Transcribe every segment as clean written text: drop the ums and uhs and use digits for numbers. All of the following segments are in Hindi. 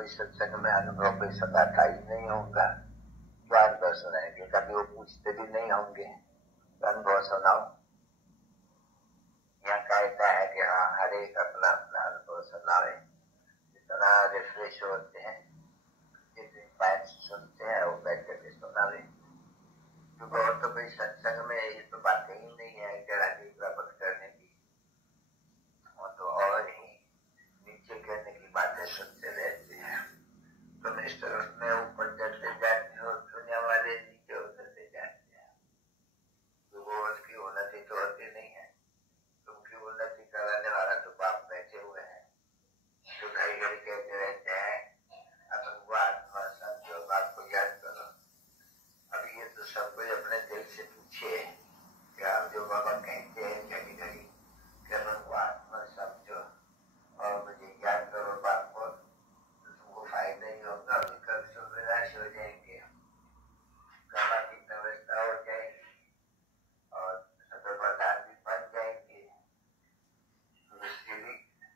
कोई सत्संग में अनुभव कोई सदाता ही नहीं होगा, क्या अनुभव सुनाएंगे? कभी वो पूछते भी नहीं होंगे तो अनुभव सुनाओ। यहाँ कहता है कि हाँ, हर एक अपना अपना अनुभव सुनावे। जितना रिफ्रेश होते हैं, जितनी बात सुनते हैं वो बैठ करके सुनावे। क्योंकि और तो कोई सत्संग में ये तो बातें ही नहीं है ग्राही प्राप्त करने की, वो तो और ही नीचे करने की बातें सुनते रहते हैं। तुम इस तरफ में ऊपर चढ़ते जाते हो, दुनिया वाले नीचे उतरते जाते हैं। तो वो उसकी उन्नति तो होती नहीं है। तुमकी उन्नति कराने वाला तो बाप बैठे हुए हैं, जो घड़ी घड़ी कहते रहते हैं अपन को आत्मा समझो, बाप को याद करो। अब ये तो सब कुछ अपने दिल से पूछिए कि आप जो बाबा कहते हैं घड़ी घड़ी कि अपन को आत्मा समझो और मुझे याद करो बाप को, तो तुमको फायदा ही होगा। विकल्प से विनाश हो जाएंगे, कर्मा की व्यवस्था हो जाएगी और सदर पदार्थ भी बन जाएंगे।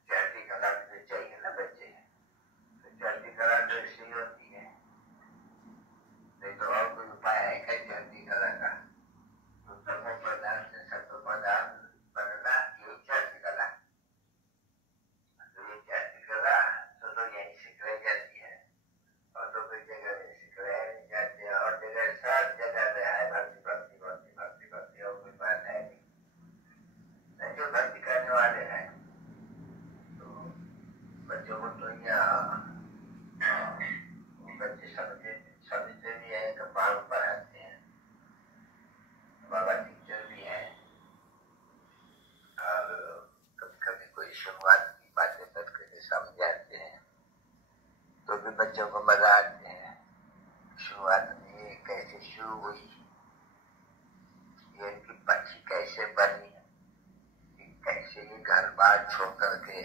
चढ़ती कला तो चाहिए ना बच्चे, तो चढ़ती कला तो इसलिए होती है, नहीं तो और कोई उपाय है क्या चढ़ती कला का? तो तमो प्रधान से सत्व प्रधान बनना ये चढ़ती कला। तो ये चढ़ती कला तो यहीं सिखाई जाती है और तो कोई जगह नहीं सिखाया नहीं जाती है, और जगह सब जगह में है भक्ति भक्ति भक्ति भक्ति भक्ति, और कोई बात है नहीं। जो भक्ति करने वाले हैं बच्चों को तो यहाँ बच्चे समझते भी है, कपाल पढ़ाते हैं, बाबा टीचर भी है, और कभी कभी कोई शुरुआत की बातें कर करके समझाते हैं तो भी बच्चों को मजा आते हैं। शुरुआत में ये कैसे शुरू हुई, ये इनकी पक्षी कैसे बनी, कैसे ये घर बार छोड़ करके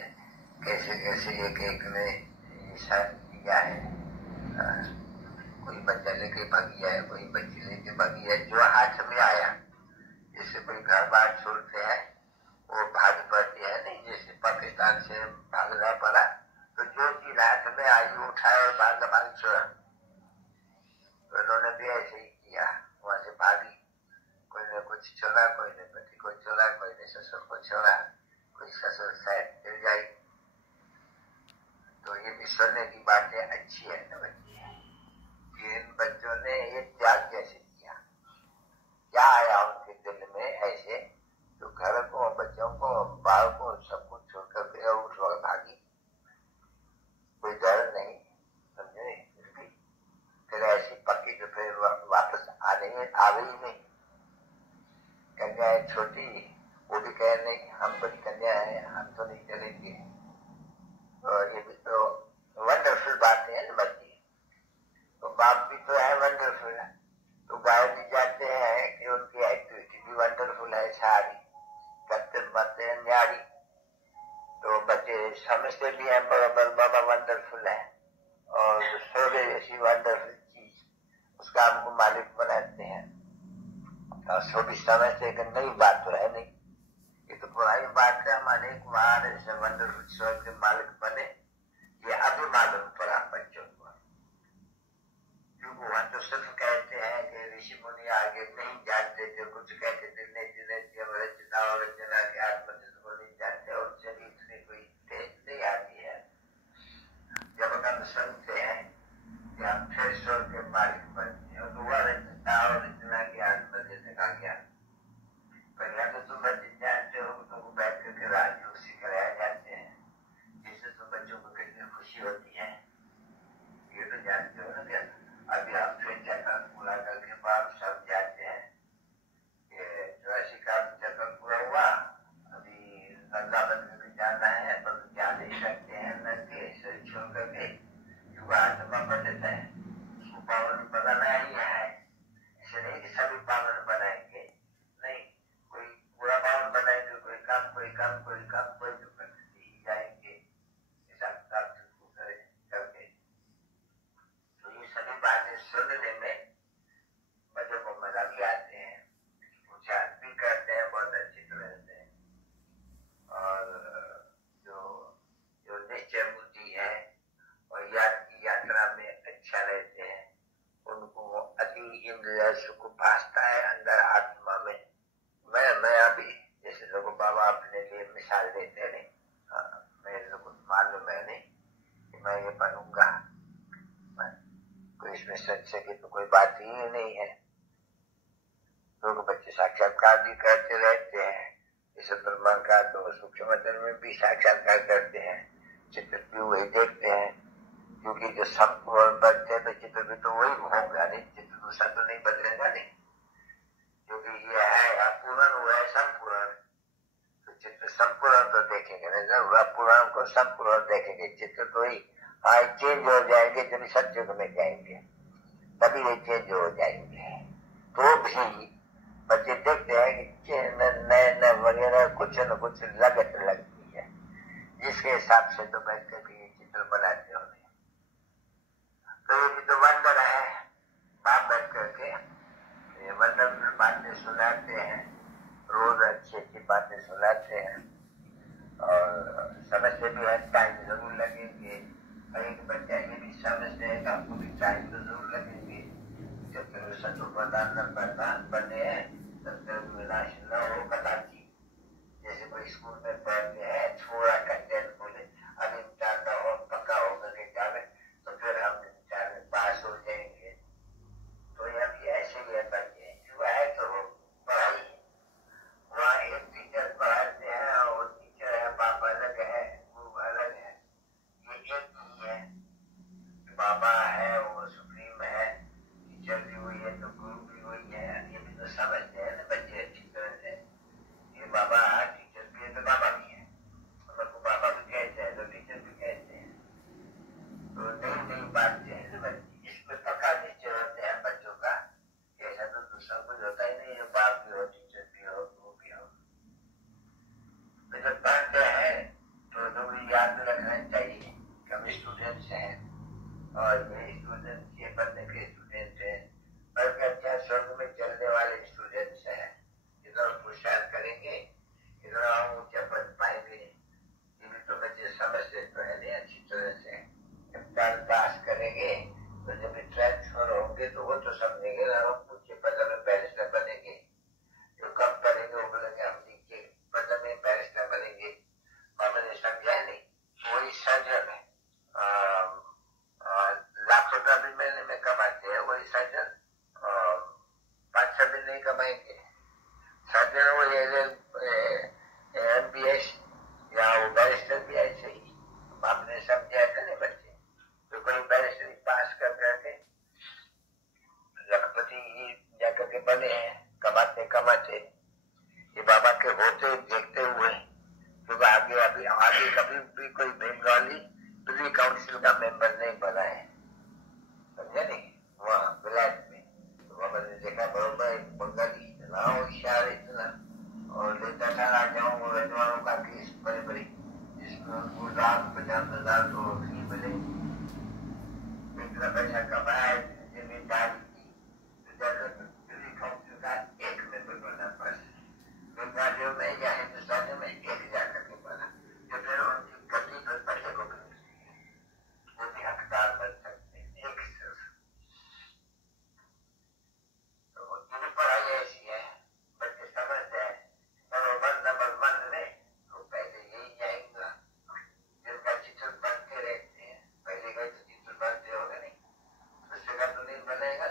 कैसे कैसे एक एक ने ऐसा किया है। कोई बच्चा लेके भागी है, कोई बच्ची लेके भागी है, जो हाथ में आया। जैसे कोई घर बार छोड़ते हैं वो भाग पड़ती है नहीं, जैसे पाकिस्तान से भागना पड़ा तो जो चीज हाथ में आई उठाया और भाग छोड़ा, तो उन्होंने भी ऐसे ही किया, वहां से भागी। कोई ने कुछ छोड़ा, कोई ने पति को छोड़ा, कोई ने ससुर को छोड़ा, कोई ससुर शायद मिल जाए। तो ये भी सुनने की बातें अच्छी है ना बच्चे, कि इन बच्चों ने ये त्याग कैसे किया, क्या आया उनके दिल में ऐसे, तो घर को, बच्चों को, बाल को सब कुछ छोड़ करके उठ भागी, कोई डर नहीं, समझे? फिर ऐसी पक्की तो फिर वापस आ गई नहीं। कन्या है छोटी, वो भी कहे नहीं हम बड़ी कन्या है, हम तो नहीं चलेंगे। और ये भी तो वंडरफुल बात है ना बच्ची, तो बाप भी तो है वंडरफुल है, तो बाहर भी जाते हैं कि उनकी एक्टिविटी भी वंडरफुल है, सारी करते मरते हैं न्यारी। तो बच्चे समझते भी हैं बराबर बाबा वंडरफुल है, और सोले ऐसी वंडरफुल चीज उसका हमको मालिक बनाते हैं, और सो भी समझते कि नई बात तो है नहीं, ये तो पुरानी बात है। हमारे कुमार ऐसे वंडरफुल स्वर्ग के मालिक बने, ये अभी मालूम पड़ा बच्चों को। क्योंकि वहां तो सिर्फ कहते हैं कि ऋषि मुनि आगे नहीं जानते थे, कुछ कहते थे रचना और रचना के आत्मतत्व को नहीं जानते, और चलिए इतनी कोई तेज नहीं आती है। जब हम सुनते हैं कि हम फिर स्वर्ग के मालिक बनते हैं, तो वह रचना और रचना के आत्मतत्व का ज्ञान पहले तो तुम बच्चे जानते हो, तुमको बैठ करके राजयोग सिखाया जाते हैं, जिससे तुम बच्चों को कितनी खुशी होती है, ये तो जानते हो ना। क्या अभी आप फिर चक्कर पूरा करके बाप सब जाते हैं, ये आनंद या सुख भासता है अंदर आत्मा में। मैं अभी जैसे लोग बाबा अपने लिए मिसाल देते हैं, मेरे लोग मालूम है नहीं कि मैं ये बनूंगा, कोई इसमें सच्चे की तो कोई बात ही नहीं है। लोग बच्चे साक्षात्कार भी करते रहते हैं, इस ब्रह्मा का तो सूक्ष्म में भी साक्षात्कार करते हैं, चित्र भी वही देखते हैं, क्योंकि जो संपूर्ण बनते हैं तो चित्र भी तो वही होगा नहीं, चित्र दूसरा तो नहीं बदलेगा नहीं, क्योंकि ये है अपूर्ण हुआ है संपूर्ण, तो चित्र संपूर्ण तो देखेंगे नहीं, जब अपूर्ण को संपूर्ण देखेंगे, चित्र तो ही चेंज हो जाएंगे, जब सत्युग में जाएंगे तभी ये चेंज हो जाएंगे। तो भी बच्चे देखते हैं कि नए नए वगैरह कुछ न कुछ लगत लगती है, जिसके हिसाब से तो बैठ कर ये चित्र बनाते हो। तो ये भी तो वंदर है, बाप बैठ करके ये वंदर बातें सुनाते हैं, रोज अच्छी अच्छी बातें सुनाते हैं, और समझते भी है टाइम जरूर लगेंगे, एक बच्चा ये भी समझते हैं कि आपको भी टाइम तो जरूर लगेंगे, जब तक सतोप्रधान प्रधान बने तब तक विनाश न हो कदाची। जैसे कोई स्कूल में पढ़ते हैं, थोड़ा कंटेंट बोले अभी चाहता हो पक्का होकर के जावे तो फिर हम पास हो जाएंगे, तो अब ऐसे ही बच्चे जो है तो पढ़ाई, वहाँ एक टीचर पढ़ाते हैं और टीचर है बाप अलग है, गुरु अलग है, ये एक नहीं है। बाबा है वो सुप्रीम है, टीचर भी वही है तो गुरु भी वही है, ये भी तो समझते हैं ना बच्चे अच्छी तरह से, ये बाबा टीचर भी है तो बाबा भी है, को बाबा भी कहते हैं तो टीचर भी कहते हैं, तो नई बातें हैं ना बच्चे, इसमें पक्का निश्चय होते हैं बच्चों का, ऐसा तो दूसरा कुछ होता ही नहीं है, बाप भी हो टीचर भी हो वो भी हो। तो जब पढ़ते हैं तो याद रखना चाहिए कि हम स्टूडेंट्स हैं और ये स्टूडेंट ये बनने के स्टूडेंट है, बल्कि अच्छा स्वर्ग में चलने वाले स्टूडेंट्स हैं, इतना पुरुषार्थ करेंगे इतना ऊंचा पद पाएंगे, ये भी तो बच्चे समझते तो है नहीं अच्छी तरह से। जब पास करेंगे तो जब ट्रांसफर होंगे तो वो तो समझेंगे ना, हम ऊंचे पद में बैरिस्टर बनेंगे, जो कम करेंगे वो बोलेंगे हम नीचे पद में बैरिस्टर बनेंगे, बाबा ने समझा नहीं, वही सर्जन है, लाख रुपया भी महीने में कमाते हैं, वही सर्जन 5-6 दिन नहीं कमाएंगे, सर्जन वो MBS या वो बैरिस्टर भी ऐसे ही, आपने समझा था नहीं बच्चे, तो कोई बैरिस्टर पास कर करके लखपति जाकर के बने हैं, कमाते कमाते, ये बाबा के होते देखते हुए, क्योंकि आगे कभी भी कोई बंगाली प्री काउंसिल का मेंबर नहीं बना है, समझे नहीं, वहाँ विलायत में तो बाबा ने देखा बरोबर बंगाली इतना होशियार इतना, और लेता था राजाओं और रजवाड़ों का केस बड़े बड़े, जिसमें उनको 50,000 तो फी मिले, इतना पैसा कमाया, जिम्मेदारी की, तो जब प्री काउंसिल का एक मेंबर बना, बस बंगालियों में या हिंदुस्तानियों में एक जाकर के बना, तो फिर उनकी गति पर पैसे को वो भी हकदार बन सकते हैं, एक सिर्फ तो ये पढ़ाई ऐसी है, बच्चे समझते हैं बरोबर नंबर 1 में तो पहले यही जाएगा, जिनका चित्र बनते रहते हैं, पहले का चित्र बनते होगा नहीं, दूसरे का तो नहीं बनेगा,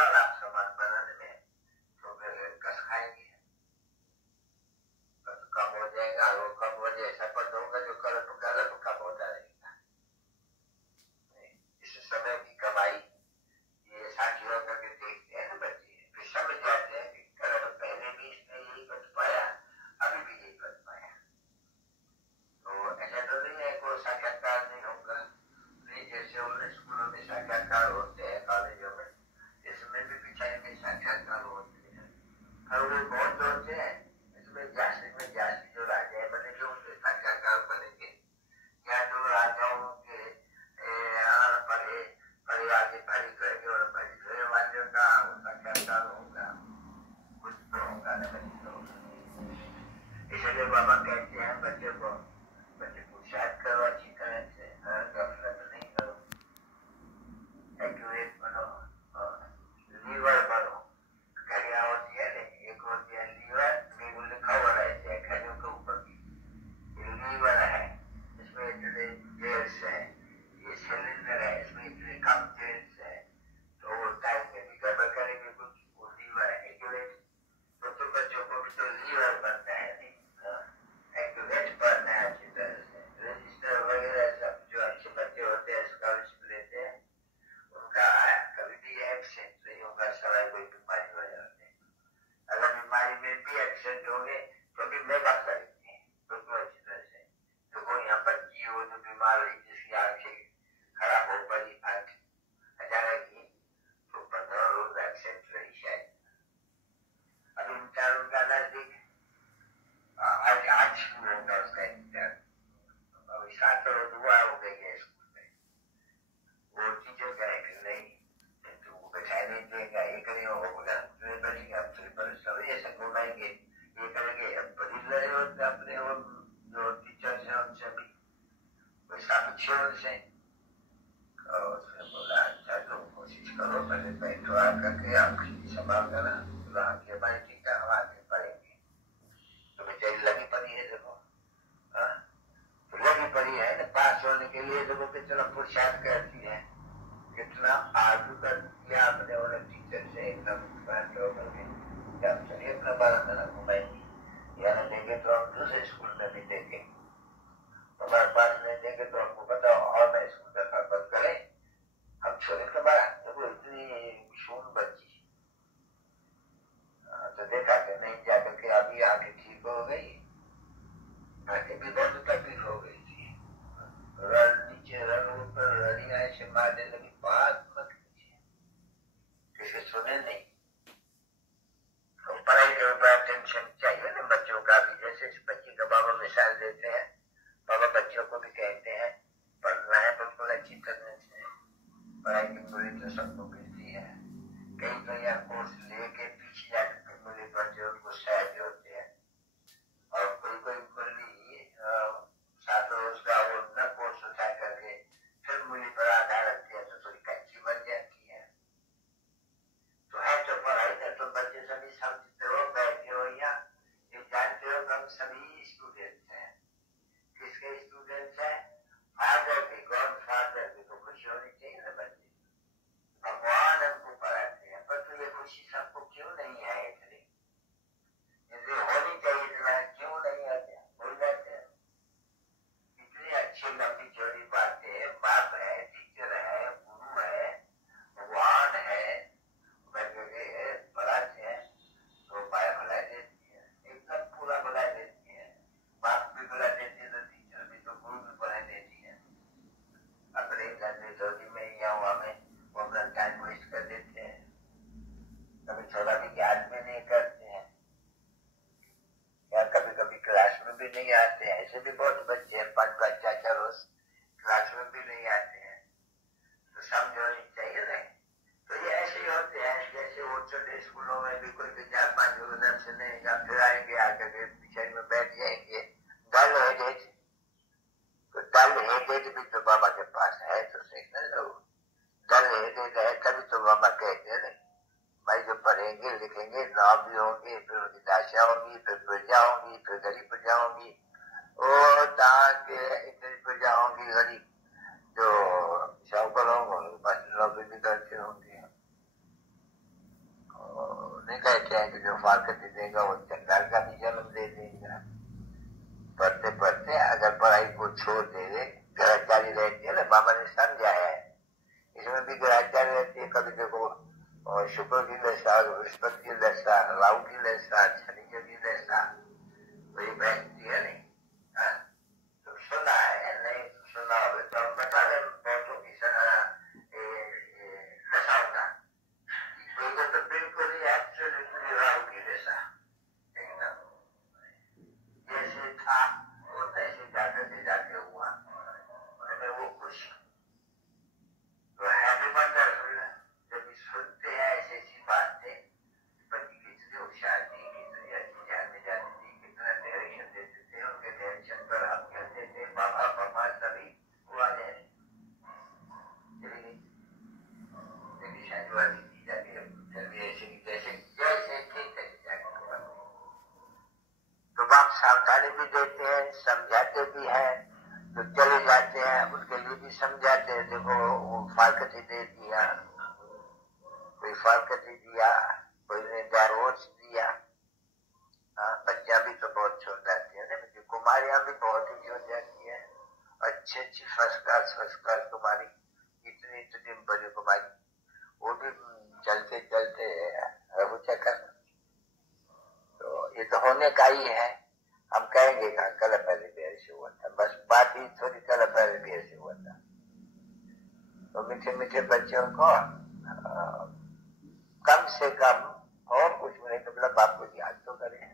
और आप सामान बनाने में तो फिर कस खाएंगे, तो कम हो जाएगा, वो कम हो जाए ऐसा पद होगा जो कर्म कम होता रहेगा। इस समय की कमाई ये साथी होकर के देखते हैं ना बच्चे, फिर समझ जाते हैं कि कर्म पहले भी इसने यही कर पाया, अभी भी यही कर पाया। तो ऐसा तो नहीं है कोई साक्षात्कार नहीं होगा, नहीं जैसे उन्हें स्कूलों में साक्षात्कार होते हैं, कॉलेजों में, इसमें भी पिछाई में साक्षात्कार होते हैं, और वो बहुत होते हैं। इसमें जासी जो राजा बने जो उनके साक्षात्कार करेंगे, या जो राजाओं के परे आगे पढ़ी करेंगे और पढ़ी वाले का साक्षात्कार होगा, कुछ तो होगा ना बच्चे होगा। इसलिए बाबा कहते हैं बच्चे को, बच्चे पुरुषार्थ करो अच्छी तरह से, गफलत नहीं करो, एक्यूरेट बनो, लीवर बनो। घड़ियां होती है ना, एक होती है लीवर, बिल्कुल लिखा हुआ रहता है घड़ियों के ऊपर भी, ये लीवर है, इसमें इतने जेल्स है, ये सिलेंडर है, इसमें इतने कम जेल्स है, तो वो टाइम में भी गड़बड़ करेंगे कुछ, वो लीवर है एक्यूरेट। तो बच्चों को भी तो लीवर बनना है, नहीं एक्यूरेट बनना है अच्छी तरह से। रजिस्टर वगैरह सब जो अच्छे बच्चे होते हैं स्कॉलरशिप लेते हैं, उनका कभी भी एब्सेंट नहीं होगा, सवाई कोई बीमारी हो जाती है। अगर बीमारी में भी एब्सेंट होंगे तो भी मेकअप करेंगे बिल्कुल अच्छी तरह से। तो कोई यहाँ पर हो जो बीमार हुई, जिसकी आंखें खराब हो पड़ी, आंख अचानक ही, तो 15 रोज एब्सेंट रही शायद। अभी उनका नजदीक आज शुरू होगा उसका इंतजार, अभी 7 रोज हुआ हो गई है स्कूल में। वो टीचर कहे कि नहीं तो वो बैठाई नहीं देगा, ये करेगा, वो बोला बनेंगे, अब सब ऐसा घुमाएंगे, ये करेंगे, अब बड़ी लड़े होते अपने वो जो टीचर्स हैं उनसे भी वैसा अच्छे उनसे। और उसने बोला अच्छा तो कोशिश करो, पहले बैठो आकर के आप संभाल करना, आगे बढ़े टीका हम आगे पढ़ेंगे। तो बेचारी लगी पड़ी है, देखो लगी पड़ी है ना पास होने के लिए, देखो कितना पुरुषार्थ करती है, कितना आजू कर दिया आपने उन्हें टीचर से एकदम चलिए अपना बारह घुमाएंगे, या देंगे तो हम दूसरे स्कूल में भी देंगे, हमारे पास नहीं देंगे तो हमको बताओ और मैं स्कूल का खबर करें, हम छोड़े तो बारा। देखो इतनी शून बच्ची, तो देखा कि नहीं जाकर के अभी आगे ठीक हो गई, आगे भी बहुत तकलीफ हो गई थी, नीचे रन ऊपर रनिया से मारने लगी, बात मत कीजिए, किसी सुने नहीं। तो पढ़ाई के ऊपर टेंशन चाहिए ना बच्चों का भी, जैसे बच्ची का बाबा मिसाल देते हैं, बाबा बच्चों को भी कहते हैं पढ़ना है बिल्कुल अच्छी तरह से, पढ़ाई की पूरी तो सबको मिलती है, कई तो यहाँ कोर्स लेके पीछे जाकर मिले बच्चे उनको सहज होते हैं, और कोई मिली 7 रोज का वो न कोर्स उठा करके फिर मिली पर आधार रखती है, तो थोड़ी कच्ची बन जाती है। तो है तो पढ़ाई का तो बच्चे सभी समझते हो, बैठे हो, या ये जानते हो हम सभी स्टूडेंट हैं, किसके स्टूडेंट्स हैं, फादर के, गॉड फादर की, तो खुशी होनी चाहिए ना बच्चे, भगवान हमको पढ़ाते हैं, पर तो ये खुशी सबको क्यों नहीं है इतनी, इतनी होनी चाहिए, इतना क्यों नहीं आते, भूल जाते हैं। इतनी अच्छी लंबी चौड़ी बातें, बाप है, टीचर है, गुरु है, भगवान है, पढ़ाते हैं तो पाया भला देती है, एकदम पूरा भला देती है, बाप भी भला देती है तो टीचर भी, तो गुरु भी भला देती है। अपने गंदे चौथी में या वहां में वो अपना टाइम वेस्ट कर देते हैं, कभी थोड़ा भी याद में नहीं करते हैं, या कभी कभी क्लास में भी नहीं आते हैं, ऐसे भी बहुत बच्चे हैं 5 4 रोज क्लास में भी नहीं आते हैं, तो समझ होनी चाहिए नहीं। तो ये ऐसे ही होते हैं, जैसे वो छोटे स्कूलों में भी कोई 4-5 उधर से नहीं, या फिर आएंगे आकर के पीछे में बैठ जाएंगे, डल हेडेड, तो डल हेडेड भी तो बाबा के पास है, तो सीखना लोग डल हेडेड है तभी तो बाबा कहते हैं भाई जो पढ़ेंगे लिखेंगे नाम भी होंगे, फिर उनकी दाशा होंगी, फिर प्रजा होंगी, फिर गरीब प्रजा होंगी, और ताकि इतनी प्रजा होंगी गरीब जो शाहूकार होंगे बस नौकरी भी करते होंगे, कहते हैं कि जो फारकती देगा वो चंडाल का भी जन्म दे देगा। पढ़ते पढ़ते अगर पढ़ाई को छोड़ दे, ग्रहचारी रहती है ना, बाबा ने समझाया है, इसमें भी ग्रहचारी रहती है। कभी देखो शुक्र की दशा, बृहस्पति की दशा, राहु की दशा, शनि की दशा, तो ये बैठती है नहीं। तो सुना है, नहीं सुना हो तो बता दें बहुतों की दशा होता, तो बिल्कुल ही एब्सोल्युटली राहु की दशा एकदम जैसे था वो तैसे जाके हुआ, मैं वो खुश। तो हैप्पी बर्थडे जब सुनते हैं ऐसी ऐसी बातें, पति कितनी होशियार थी, कितनी अच्छी जानने जाती थी, कितना डायरेक्शन देते थे, उनके डायरेक्शन पर हम कहते थे पापा पापा, सभी हुआ है चली गई। मेरी शादी वादी थी जाके ऐसे जैसे जैसे थी तैसे जाके हुआ। तो बाप सावधानी भी देते हैं, समझाते भी हैं, तो चले जाते हैं उनके लिए भी समझाते हैं, देखो वो फारकती दे दिया, कोई फारकती दिया, कोई ने डायवोर्स दिया। बच्चा भी तो बहुत छोड़ जाती है ना, कुमारियां भी बहुत ही छोड़ जाती है, अच्छी अच्छी फर्स्ट क्लास कुमारी, इतनी इतनी बड़ी कुमारी, वो भी चलते चलते रघु चक्कर। तो ये तो होने का ही है। हम कहेंगे कहा कल पहले देर से हुआ था, बस बात ही थोड़ी कल पहले देर से हुआ था। तो मीठे मीठे बच्चों को कम से कम और कुछ नहीं तो मतलब बाप को याद तो करें।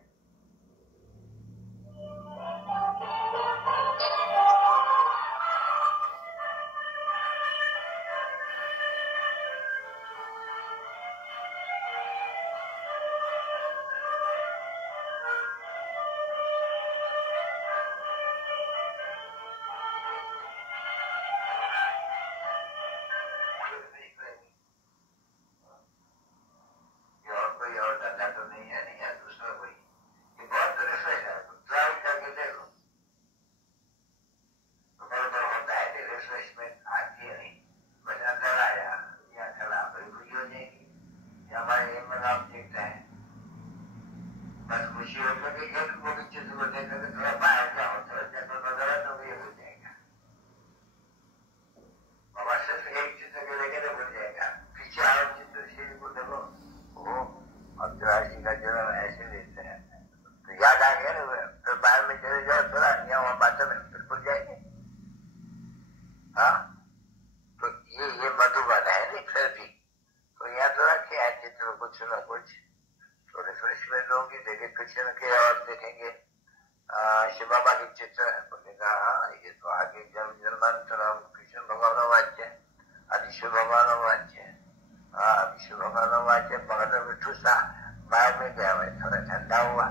शिव बाबा के चित्र है, बोलेगा हाँ ये तो आगे जन्मांतर कृष्ण भगवान वाच्य है, आदि शिव भगवान वाच्य है। हाँ विष्णु भगवान वाच्य मगर मिठू सा बाहर में गया हुआ थोड़ा ठंडा हुआ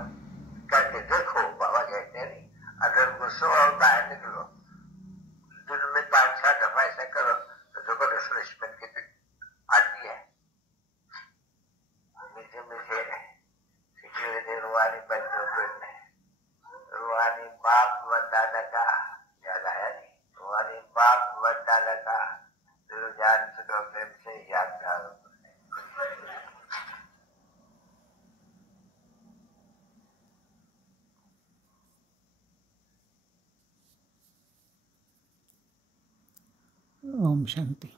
करके देखो, बाबा कहते नहीं अगर गुस्सा और बाहर निकलो, दिन में 5-7 दफा ऐसा करो तो देखो रिफ्रेशमेंट की आती है। मीठे मीठे सीखे हुए रूहानी बच्चों को, रूहानी बाप व दादा का याद आया नहीं, रूहानी बाप व दादा का रुझान से प्रेम से यादगार। ओम शांति,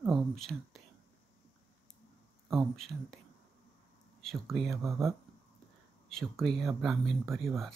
ओम शांति, ओम शांति। शुक्रिया बाबा, शुक्रिया ब्राह्मण परिवार।